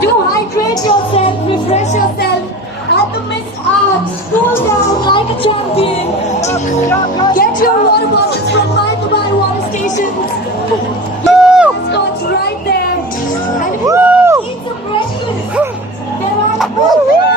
Do hydrate yourself, refresh yourself at the mist arts. Cool down like a champion. Get your water bottles from by the by water stations. Escorts right there. And if you want to eat some breakfast, there are morning!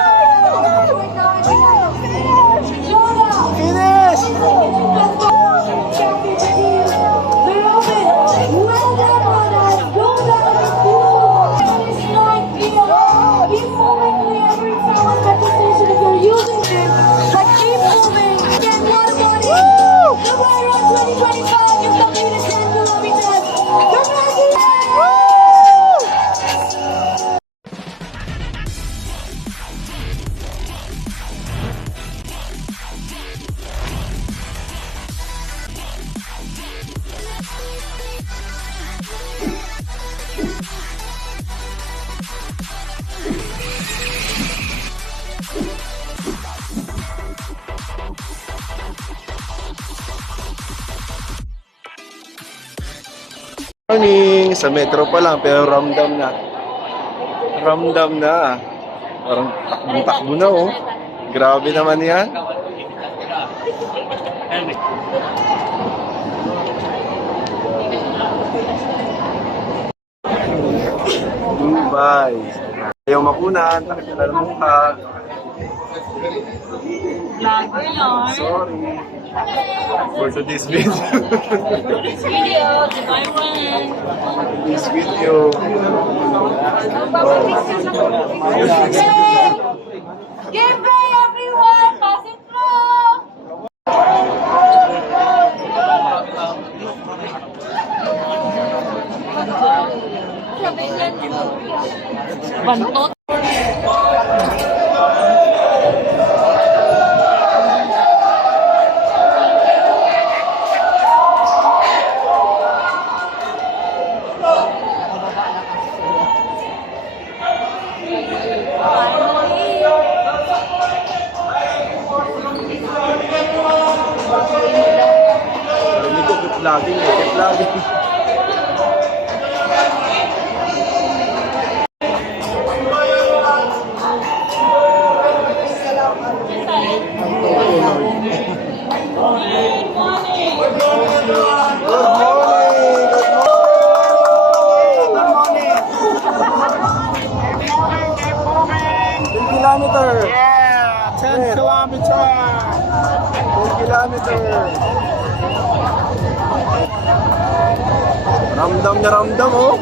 Sa metro pa lang, pero ramdam na. Ramdam na. Parang takbo na, oh. Grabe naman yan. Dubai. Ayaw makunan, nakikita ng mukha. Sorry. For today's video. This video. give way everyone, pass it through. Bantot. Hindi ko keep vlogging, keep vlogging. Yeah, 10 kilometers. 10 kilometers. Ramdam na ramdam, oh.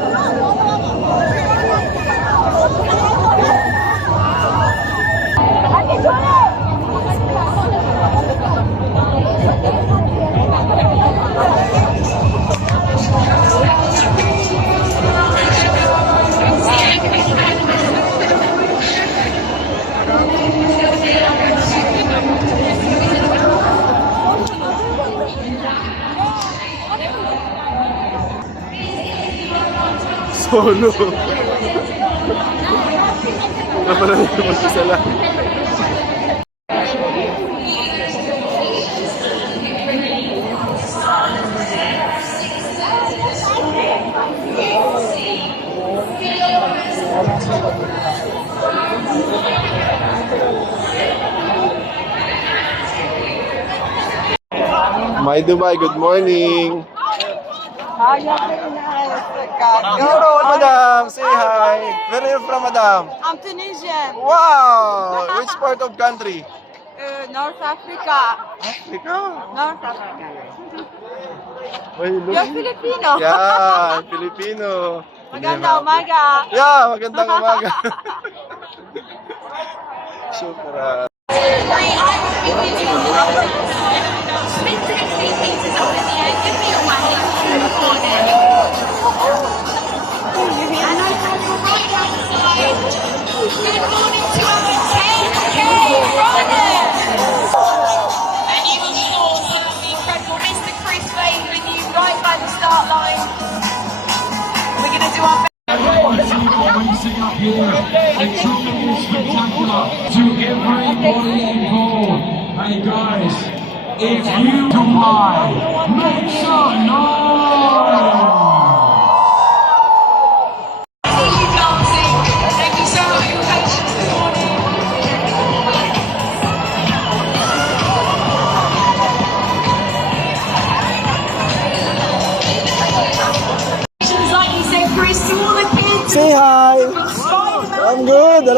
Solo. Napala nito mag-isa lang. My Dubai, good morning. Hello, madam. Say hi. Where are you from, madam? I'm Tunisian, Wow! Which part of country? North Africa. Africa. North Africa. Why you You're Filipino. Yeah, Filipino. Maganda umaga. Yeah, magandang umaga. Shukran. Good morning to our 10K runners! And you will saw some of the incredible Mr. Chris Wade with you right by the start line. We're going to do our best. Racing up here, and truly spectacular to everybody involved. Hey guys, if you Dubai, make some noise! See you dancing. Thank you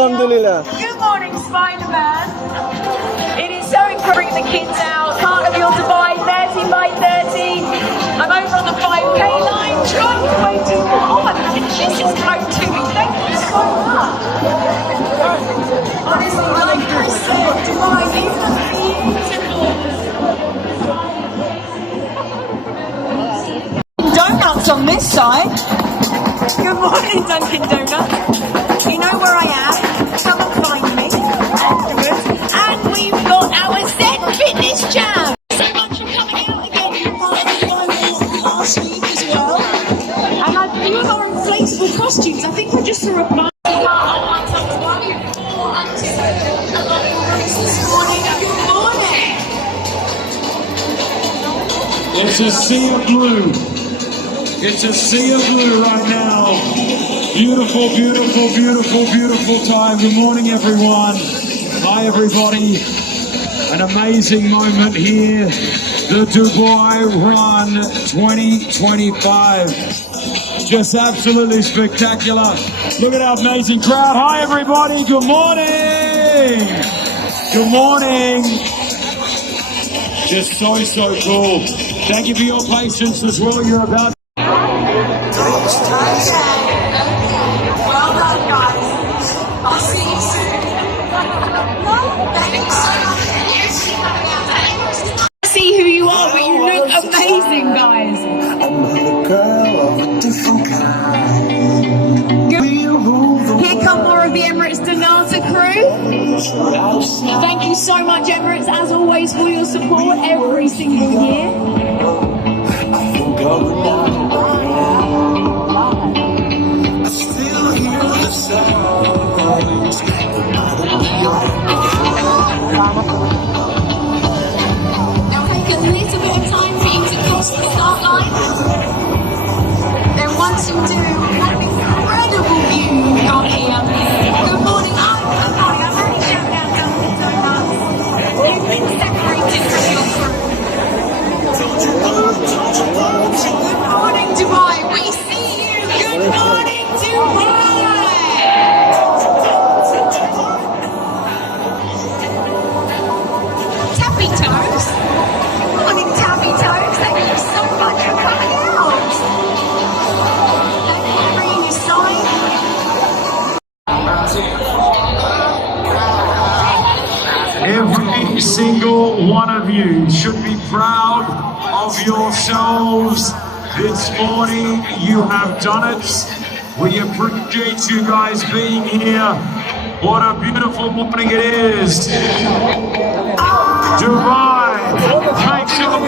Alhamdulillah. Good morning, Spider-Man. It is so encouraging the kids out. Part of your Dubai 30 by 30. I'm over on the 5K line trying to wait to go on. And this is great to me. Thank you so much. Honestly, like Chris said, Dubai is beautiful. Donuts on this side. Good morning, Dunkin' Donuts. You know where I am. Come and find me afterwards. And we've got our Zen Fitness Jam. So much for coming out again. You're part of the one last week as well. And I do have our inflatable costumes. I think we're just a reply. It's a sea of blue. It's a sea of blue right now. Beautiful, beautiful, beautiful, beautiful time. Good morning, everyone. Hi, everybody. An amazing moment here. The Dubai Run 2025. Just absolutely spectacular. Look at our amazing crowd. Hi, everybody. Good morning. Good morning. Just so cool. Thank you for your patience as well. You're about. Well done, guys. I'll see you soon. Thanks so much. See who you are, but you look amazing, guys. Here come more of the Emirates Donata crew. Thank you so much, Emirates, as always, for your support every single year. Now take a little bit of time for you to cross the start line. Then once you do, what an incredible view you've got here. Good morning, good morning. I'm very shout out Dunkin' Donuts. You've been separated from your crew. Good morning, Dubai. We see you. Good morning, Dubai. Tappy Toes. Good morning, Tappy Toes. Thank you so much for coming out. Thank you for bringing your sign. Every single one of you should be proud of yourselves. This morning you have done it. We appreciate you guys being here. What a beautiful morning it is. Dubai, make sure I'm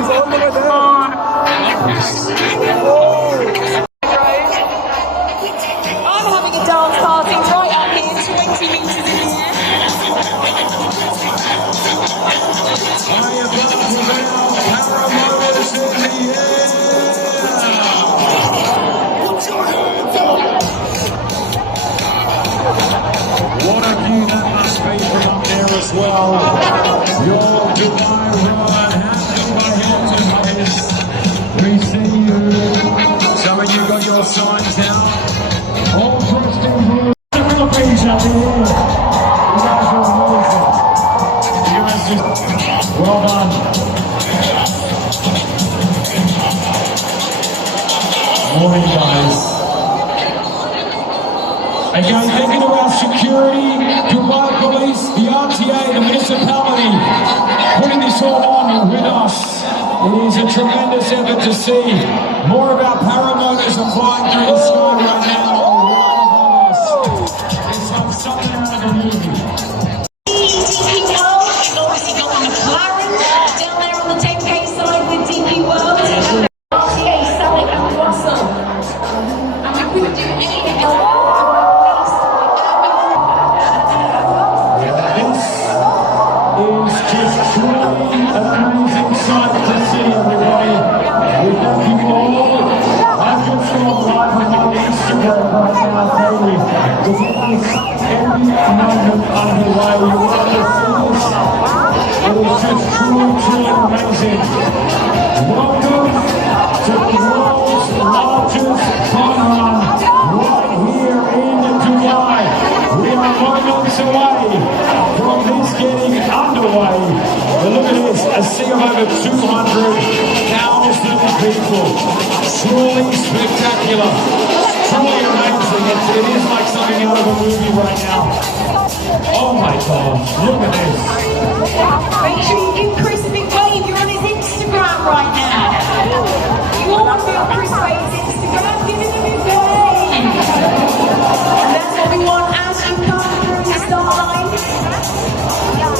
having a dance party right up here, 20 meters in the air. What a view that must be from up there as well. Your Dubai Run, hands and hands. We see you. Some of you got your signs out. All dressed in blue. The Philippines out here. You guys are amazing. You guys just, well done. Morning, guys. Again, thinking of our security, Dubai Police, the RTA, the municipality, putting this all on with us. It is a tremendous effort to see more of our paramotors are flying through the sky right now. Right above us. It's like something out of a movie. DP World, you've obviously got the McLaren down there on the 10K side with DP World. RTA, Salik and Russell. And we couldn't do anything else. Is just truly an amazing sight to see, everybody. We thank you all. I've just gone live on my Instagram right now, daily. Because it is every moment underway. You want to see this? It is just truly amazing. Welcome to the world's largest fun run right here in Dubai. We are moments crowd of 200,000 people. Truly spectacular. Truly amazing. It is like something out of a movie right now. Oh my God, look at this. Make sure you give Chris a big wave. You're on his Instagram right now. You all want to be on Chris Wade's Instagram. Give him a big wave. And that's what we want as you come through the start line.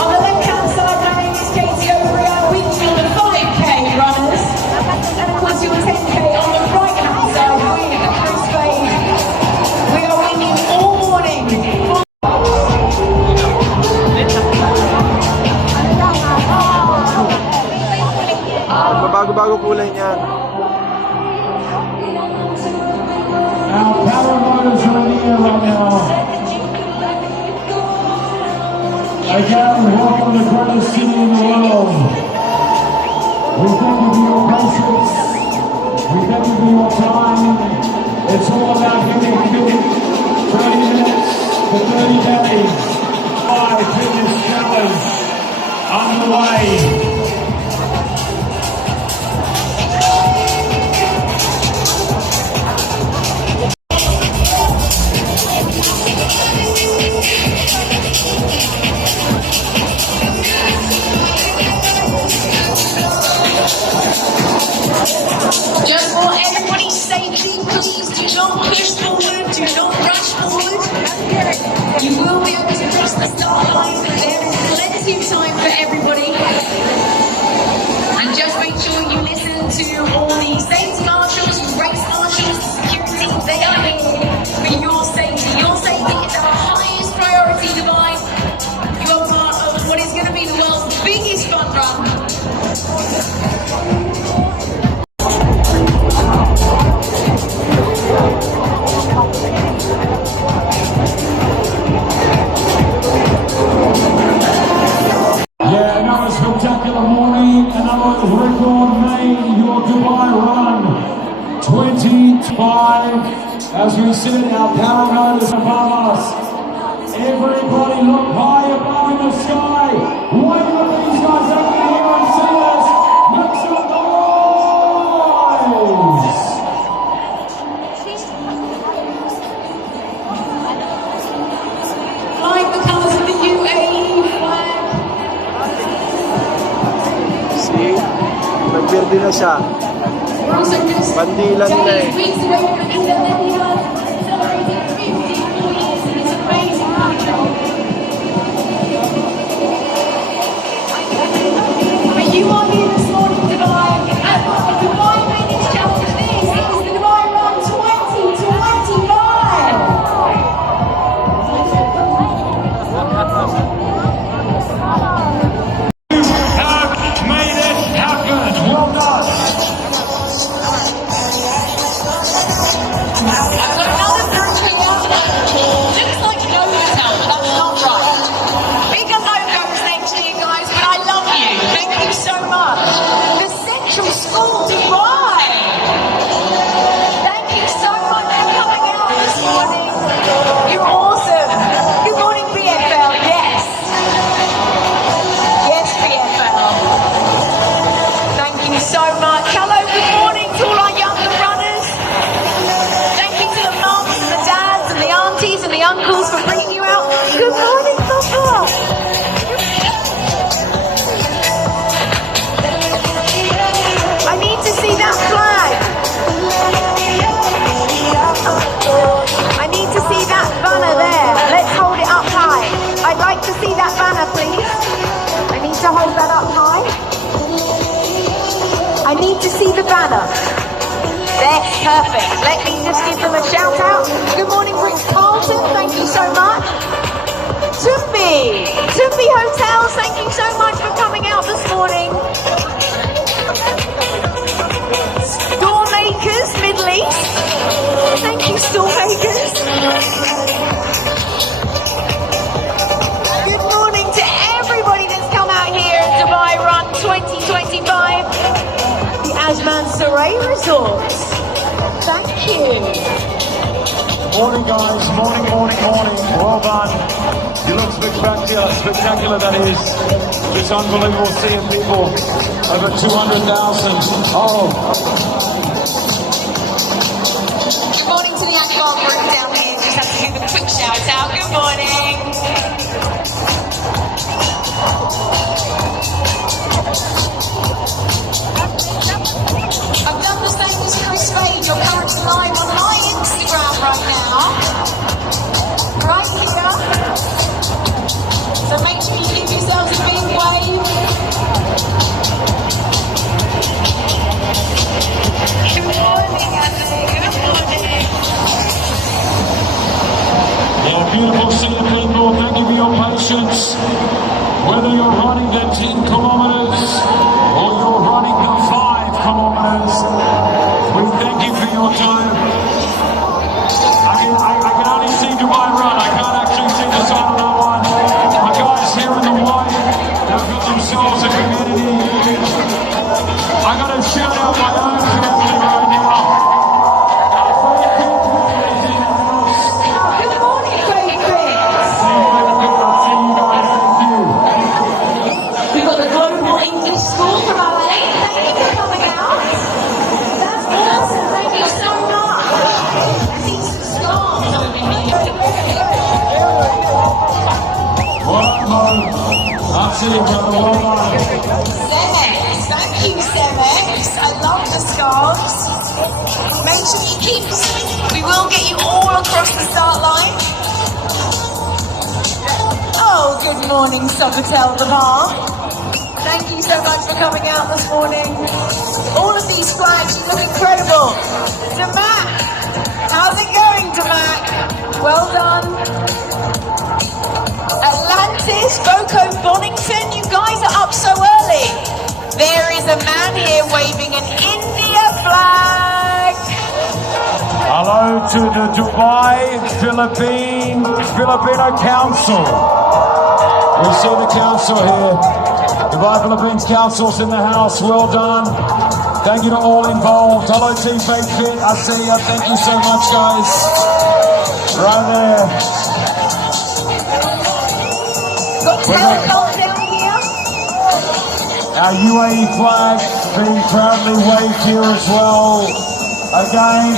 On the left-hand side, my name is Katie O'Brien. We do the 5K runners. And of course, your 10K on the right-hand side. We are Chris Wade. We are winning all morning. Bago-bago kulay niyan. Our paramotors are in the air right now. Again, welcome to the greatest city in the world. We thank you for your patience. We thank you for your time. It's all about getting fit. 30 minutes for 30 days. Fitness challenge underway. Just for everybody's safety, please do not push forward, do not rush forward. You will be able to cross the start line, but there is plenty of time for everybody. And just make sure you listen to all the safety marshals, race marshals, security. They are here for your safety. Your safety is our highest priority, Dubai. You are part of what is going to be the world's biggest fun run. Yeah, another spectacular morning, another record made, your Dubai Run 25. As we said, our paramotors above us. Everybody look high above in the sky. Wave at these guys over here and see us. Make some noise. Flying the colours of the UAE flag. See? Nag-birthday na siya. We're also just Pandilan na eh. days, weeks away from Indonesia celebrating 54 years in this amazing country. But you are here this morning, Dubai, at the Dubai Fitness Challenge. This is the Dubai Run 2025. Have made it happen. Well done. I've got another group here. Looks like Novotel, but that's not right. Bigger logos next to you guys, but I love you. Thank you so much. The Central School Dubai. Thank you so much for coming out this morning. You're awesome. Good morning, BFL. Yes. Yes, BFL. Thank you so much. Hello, good morning to all our younger runners. Thank you to the mums and the dads and the aunties and the uncles for bringing you out. Good morning, Papa. I need to see that flag. I need to see that banner there. Let's hold it up high. I'd like to see that banner, please. I need to hold that up high. I need to see the banner. That's perfect. Let me just give them a shout out. Good morning, Ritz Carlton. Thank you so much. Tumbi Hotels. Thank you so much for coming out this morning. Storemakers Middle East. Thank you, Storemakers. Good morning to everybody that's come out here at Dubai Run 2025. The Ajman Saray Resorts. Thank you. Morning, guys. Morning, morning, morning. Well done. You look spectacular. Spectacular, that is. It's unbelievable seeing people. Over 200,000. Oh. Good morning to the Akbar group down here. Just have to give a quick shout out. Good morning. I've done the same as Chris Spade. You're currently live on my Instagram right now. Right here. So make sure you give yourselves a big wave. Good morning, Anthony. Good morning. Yeah, beautiful city people. Thank you for your patience. Whether you're running the 10 kilometers or you're running the 5 kilometers, we thank you for your time. I can only see Dubai Run. I can't actually see the side of that one. My guys here in the white, they've got themselves a community. I got to shout out my own family right now. Good morning, favourites. See you guys. Thank you. We've got the Global English School from LA. Thank you for coming out. That's awesome. Thank you so much. I see some stars over here. Well, that's it, brother. Well done. Cemex. Thank you, Cemex. I love the scarves. Make sure you keep. We will get you all across the start line. Oh, good morning, Sofitel Lamar. Thank you so much for coming out this morning. All of these flags, you look incredible. Damak, how's it going, Damak? Well done. Atlantis, Boko Bonington, you guys are up so early. There is a man here waving an India flag. Hello to the Dubai Filipino Council. We see the council here. Dubai Philippines Council's in the house. Well done. Thank you to all involved. Hello Team Fake Fit. I see you. Thank you so much, guys. Right there. Got Telecom down here. Our UAE flag being proudly waved here as well. Again,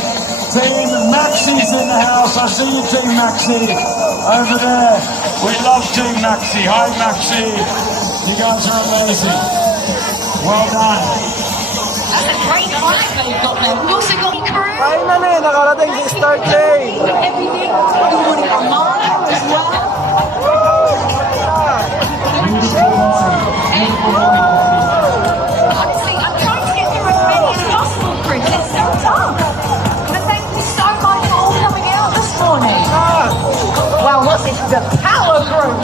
Team Maxi's in the house. I see you, Team Maxi, over there. We love Team Maxi. Hi, Maxi. You guys are amazing. Well done. That's a great flag they've got there. We've also got crew. Finally, nakarating sa start lane. Everything. Good morning, Armando as well. Honestly, I'm trying to get through as many as possible, Chris. It's so tough. But thank you so much for all coming out this morning. Wow, what's this? The Power Group.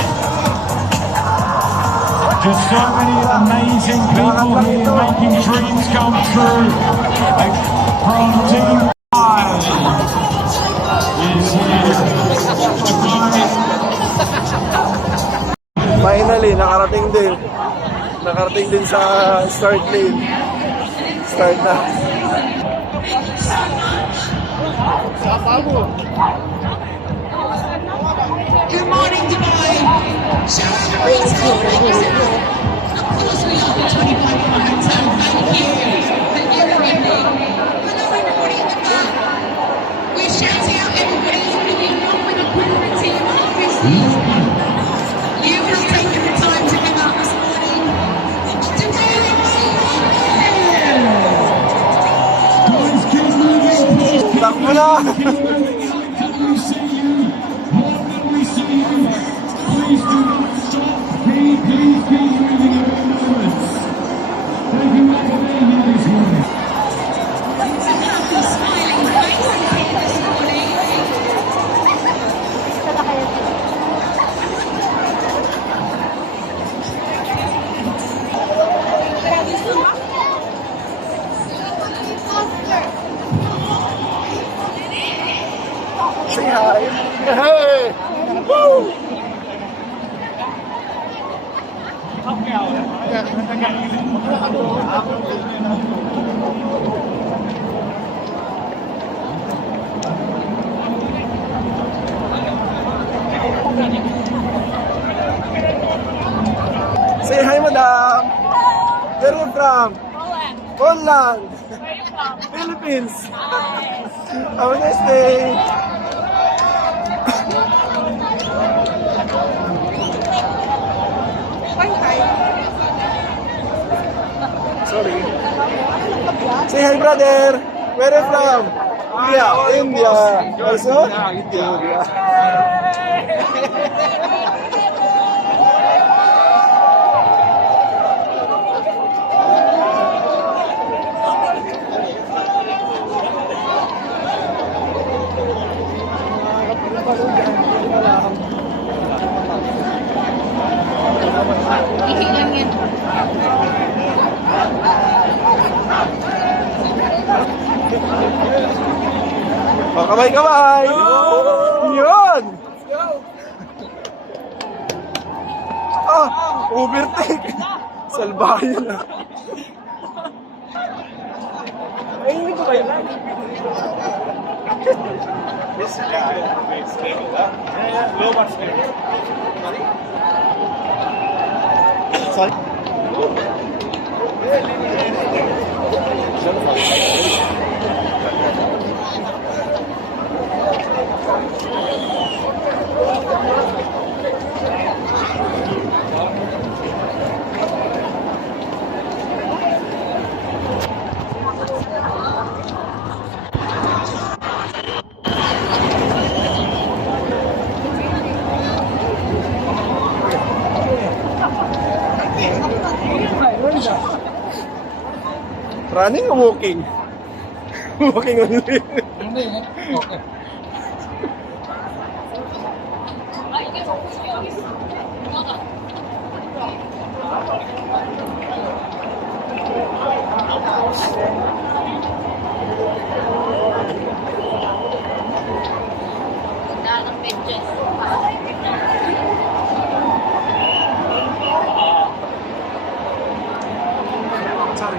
Just so many amazing people here making dreams come true. From Team I is here. Finally, nakarating din. Nakarating din sa start lane. Start na. Good morning, Dubai. Shout out to retail. Thank you so much. Of course, we love the 25 homes. Thank you. Thank you, everybody. Hello, everybody in the back. We're shouting out everybody who we know with a priority of our business. You have taken the time to come out this morning. Today, Guys, keep moving. Takbo na! Please do not stop. Please be moving your movements. Thank you all for being here this morning. some happy smiling faces here this morning. Say hi! Hey! Woo! Luzon lang. Philippines. Have a nice day. Sorry. Say hi, brother. Where are you from? India. Also? India. Oh, kamay-kamay! Yun! Ah! Overtake! Salbahin na. Ay, hindi ko kayo lang. Sorry? Running or walking? Walking only. Sorry.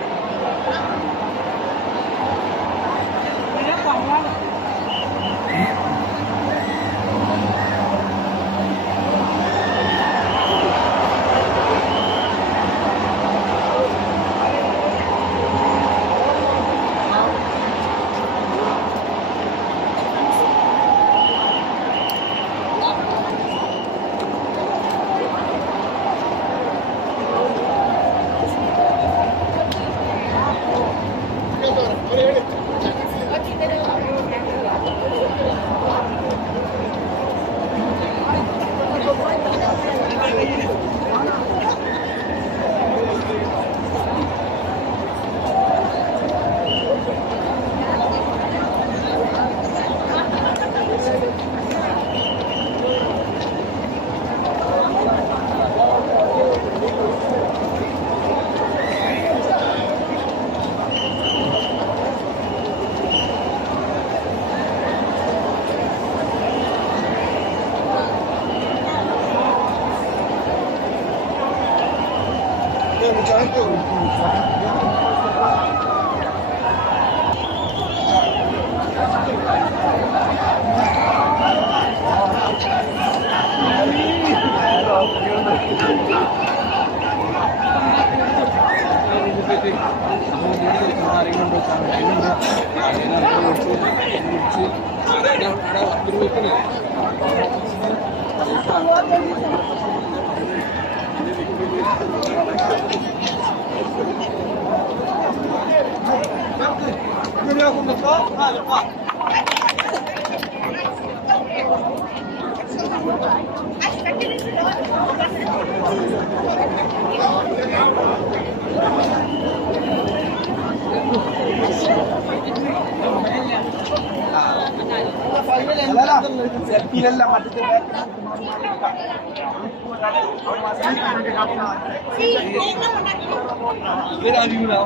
Where are you now?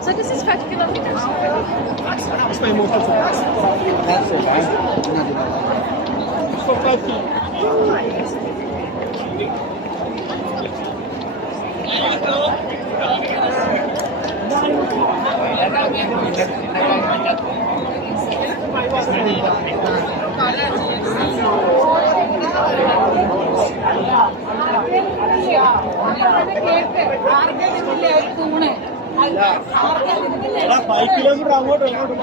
So this is 5 kilometers. That's my motor. That's for 5 kilos. Kilometre അങ്ങോട്ടും ഇങ്ങോട്ടും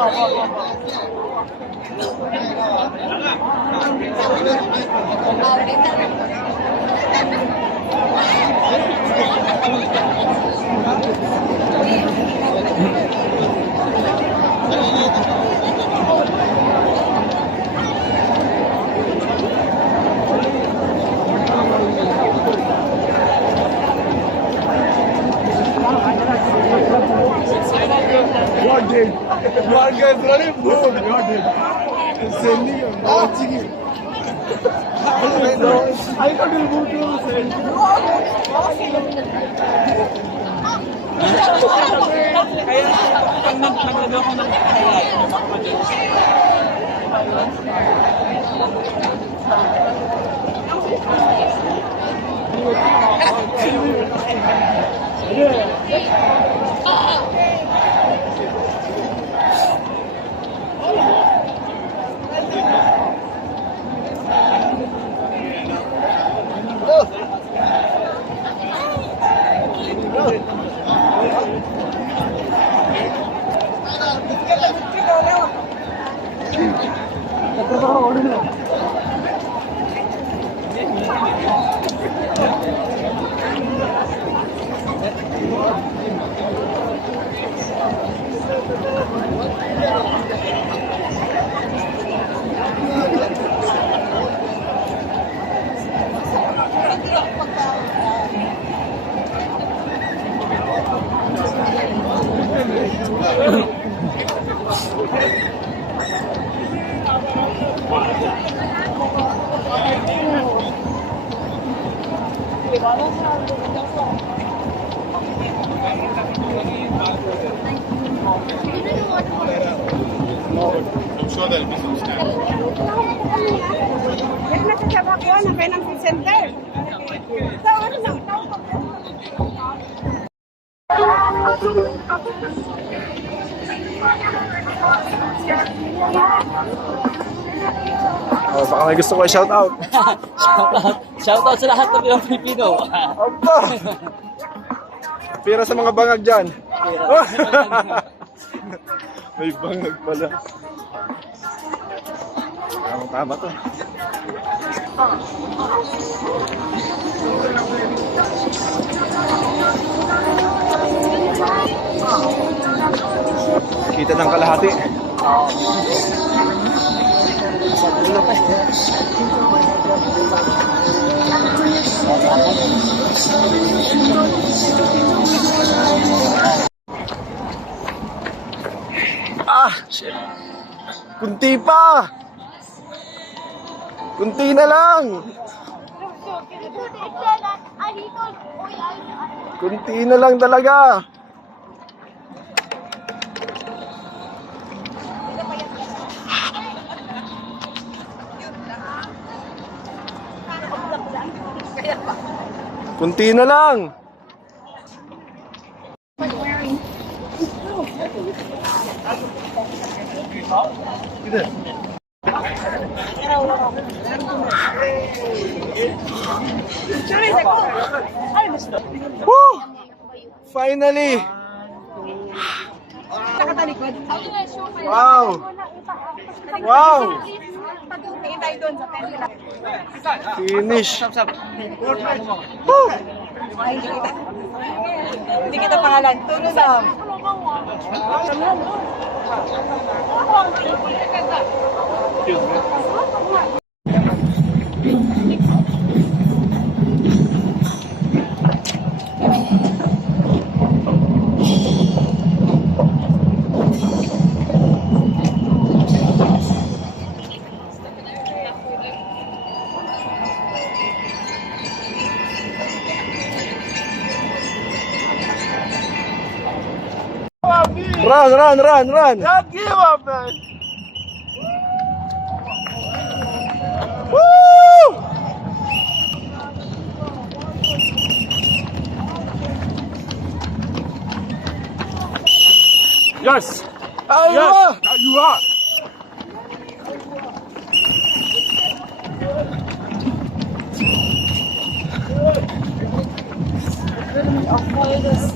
You are dead. You are guys running boom. You are dead. Sending him. Watching him. I can't move to send. I'm sure there'll be some snaps. Yan na sa Bakwan, ang financial center. So, ano na? Oh, baka may gusto ko i-shout out. Shoutout sa lahat ng mga Pilipino. Opo! Pira sa mga bangag dyan. May bangag pala. Tama to. Kita ng kalahati. Sa dulo pa. Shit. Kunti pa! Kunti na lang! Kunti na lang talaga! Kunti na lang! Woo! Finally! Wow! Wow! Finish! Woo! Hindi kita pangalan. Tulo lang. Run! Don't give up, man. Woo! Yes. Aywa! You are. voll das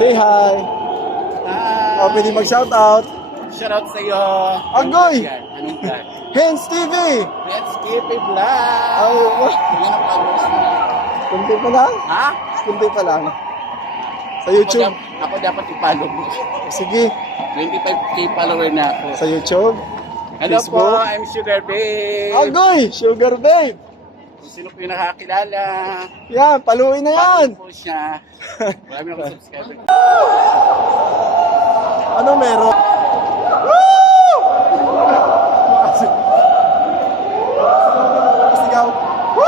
Say hi. Oh, pwede mag-shoutout. Shoutout sa iyo. Agoy! Anong vlog? Hens TV! Let's keep it vlog! Ay, Ilan ang followers mo? kunti pa lang. Ha? Kunti pa lang. Sa YouTube. Ako dapat i-follow mo. Sige. 25k follower na ako. Sa YouTube. Hello Facebook. po, I'm Sugar Babe. Agoy! Sugar Babe! Kung sino po yung nakakilala, Yan, paluin na yan! follow po siya. Marami na akong subscriber. Ano meron? Woo! Sigaw. Woo!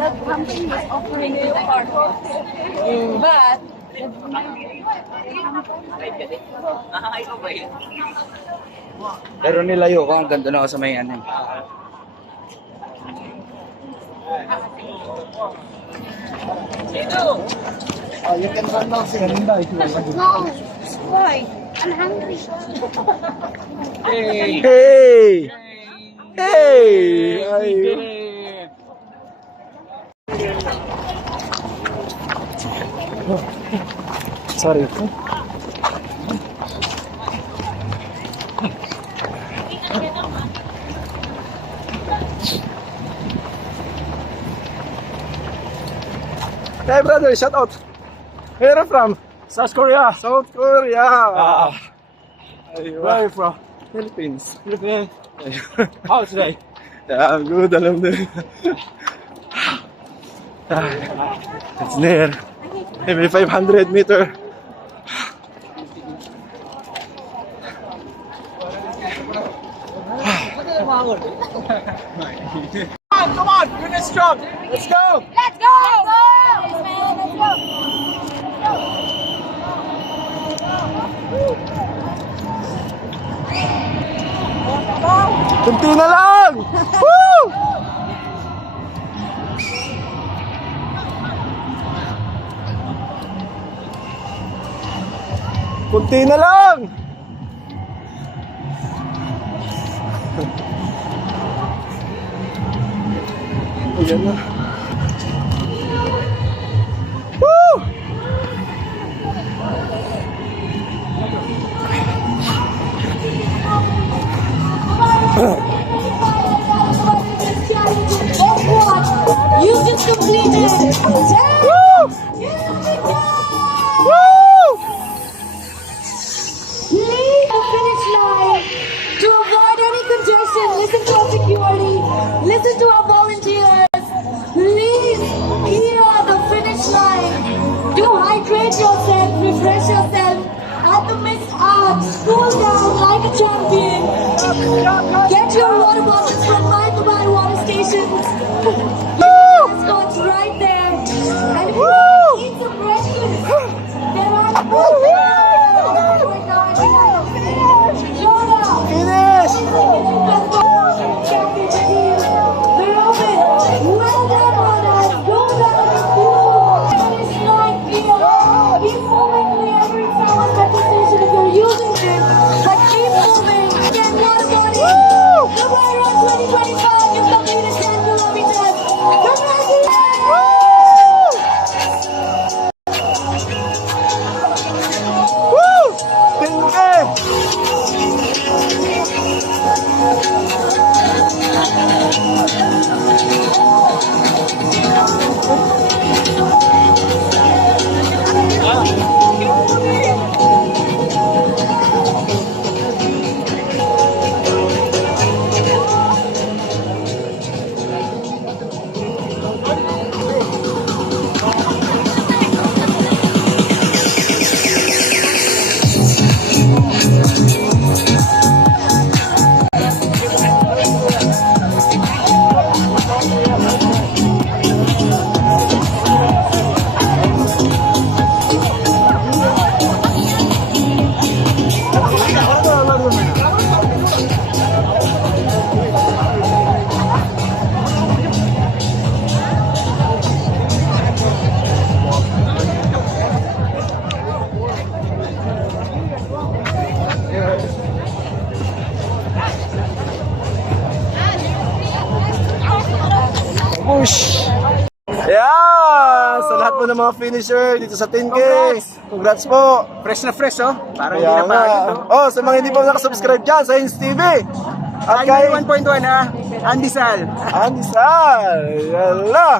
that company is offering you a car. But Pero nilayo ko, ang ganda na ako sa may ano. Oh, you can run now, Singalinda, if you want to. No. Why? I'm hungry. Hey! Hey! Ay. Sorry. Hey brother, shout out. Where are you from? South Korea. South Korea. Where are you from? Philippines. Philippines. How today? Yeah, I'm good. Alam din. It's near. Maybe 500 meter. Come on, finish strong. Let's go. Let's go! Let's go! Kunti na lang! Woo! Kunti na lang! Ayan na. Woo! This challenge is completed. 10. Leave the finish line. To avoid any congestion, listen to our security, listen to our volunteers. Please clear the finish line. Do hydrate yourself, refresh yourself at the mixed arch. Cool down like a champion. Get your water bottles from by water stations. Escorts right there. And if you need some breakfast, there are Finish! Well done, Honors. Go down the field. Finish line clear. Keep moving to the every Tower Metro station if you're using it. But keep moving. Again, water body. The Ride Run 2025 is completed 10 kilometers. Push! Ayan! Sa lahat po ng mga finisher dito sa 10K. Congrats po! Fresh na fresh, oh. Parang hindi Kaya na nga. pagod, oh. Oh, sa mga hindi pa nakasubscribe dyan sa Hins TV. At Kaya kay 1.1, ha? Andy Sal. Andy Sal. Yala!